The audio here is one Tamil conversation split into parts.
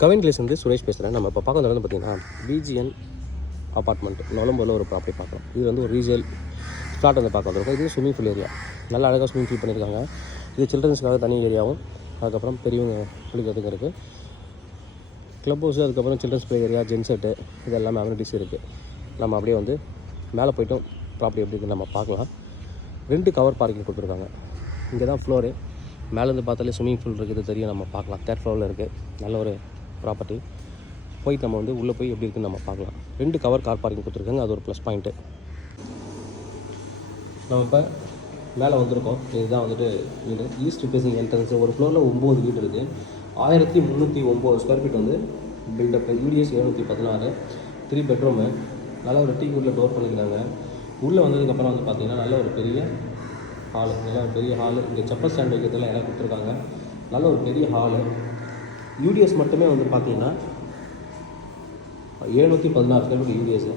கவின்கிலேஸ் வந்து சுரேஷ் பேசுகிறேன். நம்ம இப்போ பார்க்க வந்து பார்த்திங்கன்னா பிஜிஎன் அப்பார்ட்மெண்ட் நொலம்பூரில் ஒரு ப்ராப்பர்ட்டி பார்க்குறோம். இது வந்து ஒரு ரீசேல் ஃப்ளாட் வந்து பார்க்க வந்திருக்கோம். இது ஸ்விம்மிங் பூல் ஏரியா, நல்லா அழகாக ஸ்விம்மிங் பூல் பண்ணியிருக்காங்க. இது சில்ட்ரன்ஸ்க்காக தனி ஏரியாவும், அதுக்கப்புறம் பெரியவங்க குளிக்கிறதுக்கு இருக்குது. க்ளப் ஹவுஸு, அதுக்கப்புறம் சில்ட்ரன்ஸ் ப்ளே ஏரியா, ஜென்செட்டு, இது எல்லாமே அமெனிட்டிஸ் இருக்குது. நம்ம அப்படியே வந்து மேலே போய்ட்டும் ப்ராப்பர்ட்டி எப்படி இருக்குன்னு நம்ம பார்க்கலாம். 2 கவர் பார்க்கிங் கொடுத்துருக்காங்க. இங்கே தான் ஃப்ளோரு. மேலேருந்து பார்த்தாலே ஸ்விம்மிங் பூல் இருக்குது தெரியும், நம்ம பார்க்கலாம். 3rd ஃப்ளோரில் இருக்குது. நல்ல ஒரு ப்ராப்பர்ட்டி. போய் நம்ம வந்து உள்ளே போய் எப்படி இருக்குன்னு நம்ம பார்க்கலாம். 2 கவர் கார் பார்க்கிங் கொடுத்துருக்காங்க, அது ஒரு ப்ளஸ் பாயிண்ட்டு. நம்ம இப்போ மேலே வந்திருக்கோம். இதுதான் வந்துட்டு வீடு. East facing entrance. ஒரு ஃப்ளோரில் 9 வீடு இருக்குது. 1309 ஸ்கொயர் ஃபீட் வந்து பில்டப். UDS 716, 3 bedroom. நல்லா ஒரு டீ குட்டில் டோர் பண்ணிக்கிறாங்க. உள்ளே வந்ததுக்கப்புறம் வந்து பார்த்திங்கன்னா நல்ல ஒரு பெரிய ஹாலு, நல்ல ஒரு பெரிய ஹாலு. இங்கே செப்பல் ஸ்டாண்ட் வைக்கிறதுலாம் இடம் கொடுத்துருக்காங்க. நல்ல ஒரு பெரிய ஹாலு. யூடிஎஸ் மட்டுமே வந்து பார்த்திங்கன்னா 716 ஸ்கொயர் ஃபீட் யூடிஎஸ்,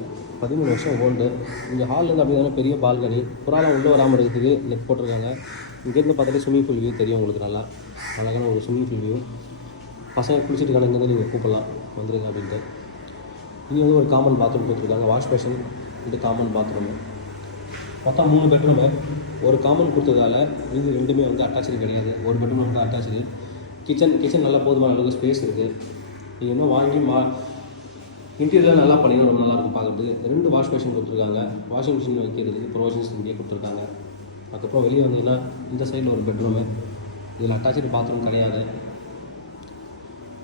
13 வருஷம் ஓல்டு. இங்கே ஹால்லேருந்து அப்படின்னா பெரிய பால்கனி. புறாலாம் உள்ளே வராமல் இருக்கிறதுக்கு நெட் போட்டிருக்காங்க. இங்கேருந்து பார்த்தாலே ஸ்விம்மிங் பூல் வியூ தெரியும் உங்களுக்கு. நல்லா அழகான ஒரு ஸ்விம்மிங் பூல் வியூ. பசங்க குளிச்சுட்டு இங்கேருந்து நீங்கள் கூப்பிடலாம், வந்துடுங்க அப்படின்ட்டு. இங்கே வந்து ஒரு காமன் பாத்ரூம் கொடுத்துருக்காங்க. வாஷ் பேஷன், இது காமன் பாத்ரூமு. மொத்தம் 3 பெட்ரூமு. ஒரு காமன் கொடுத்ததால இது 2மே வந்து அட்டாச்சு கிடையாது. ஒரு பெட்ரூம் வந்து அட்டாச்சு. கிச்சன் நல்லா போதுமான அளவுக்கு ஸ்பேஸ் இருக்குது. நீங்கள் இன்னும் வாங்கி இன்டீரியர்லாம் நல்லா பண்ணிங்கன்னா ரொம்ப நல்லாயிருக்கும் பார்க்குறதுக்கு. 2 வாஷ் பேஷன் கொடுத்துருக்காங்க. வாஷிங் மிஷின் வைக்கிறதுக்கு ப்ரொவிஷன்ஸ் இங்கே கொடுத்துருக்காங்க. அதுக்கப்புறம் வெளியே வந்தீங்கன்னா இந்த சைடில் ஒரு பெட்ரூமு. இதில் அட்டாச்சு பாத்ரூம் கிடையாது.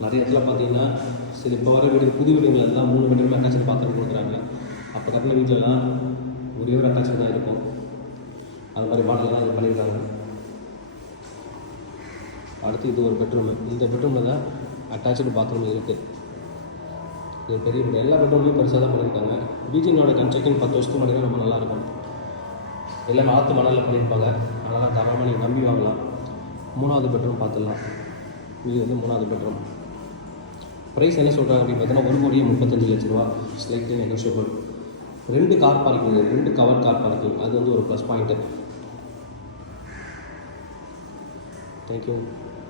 நிறைய இடத்துல பார்த்தீங்கன்னா சரி, இப்போ வர வீடு புது வீடுகளில் தான் 3 பெட்ரூம் அட்டாச்சு பாத்ரூம் கொடுக்குறாங்க. அப்போ கட்டின வீட்டிலலாம் ஒரே ஒரு அட்டாச்சு தான் இருக்கும். அது மாதிரி மாடலில் தான் இது பண்ணியிருக்காங்க. அடுத்து இது ஒரு பெட்ரூமு. இந்த பெட்ரூமில் தான் அட்டாச்சு பாத்ரூம் இருக்குது. இது பெரிய வீடு. எல்லா பெட்ரூம்லையும் பெருசாக தான் பண்ணியிருக்காங்க. பிஜினோட கன்ஸ்ட்ரக்ஷன் 10 வருஷத்துக்கு முன்னாடி ரொம்ப நல்லாயிருக்கும். எல்லாம் ஆற்று மணலில் பண்ணியிருப்பாங்க. அதனால் தரமாக நீங்கள் நம்பி வாங்கலாம். 3வது பெட்ரூம் பார்த்துடலாம். இது வந்து 3வது பெட்ரூம். ப்ரைஸ் என்ன சொல்கிறாங்க அப்படின்னு பார்த்தீங்கன்னா 1,35,00,000 slightly negotiable. 2 car parking, 2 cover car parking, அது வந்து ஒரு ப்ளஸ் பாயிண்ட்டு. தேங்க்யூ.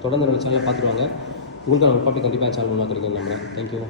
தொடர்ந்து என்னோட சேனலை பார்த்துருவாங்க. உங்களுக்கு நான் ப்ராப்பர்ட்டி கண்டிப்பாக சேனல் ஒன்றா கிடைக்கும். நம்புறேன். தேங்க்யூ.